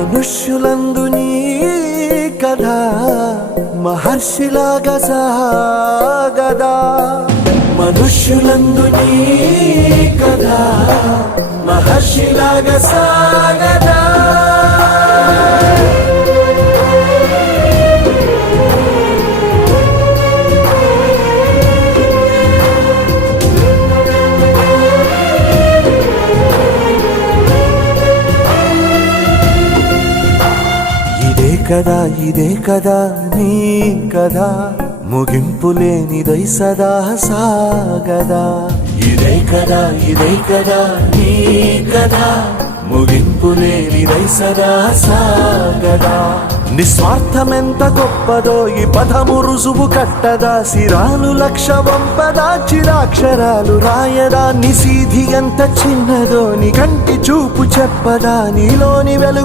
మనుష్యులందు నీ కథ మహర్షిలాగా సాగదా, మనుష్యులందు నీ కథ మహర్షిలాగా సాగదా. ఇదే కదా నీ కదా ముగింపులేనిదై సదా సాగదా. ఇదే కదా నీ కదా ముగింపులేనిదై సదా సాగదా. నిస్వార్థమెంత గొప్పదో ఈ పదము రుజువు కట్టదా, సిరాలు లక్ష వంపదా చిరాక్షరాలు రాయదా. నిశీధి ఎంత చిన్నదో నీ కంటి చూపు చెప్పదా, నీలోని వెలుగు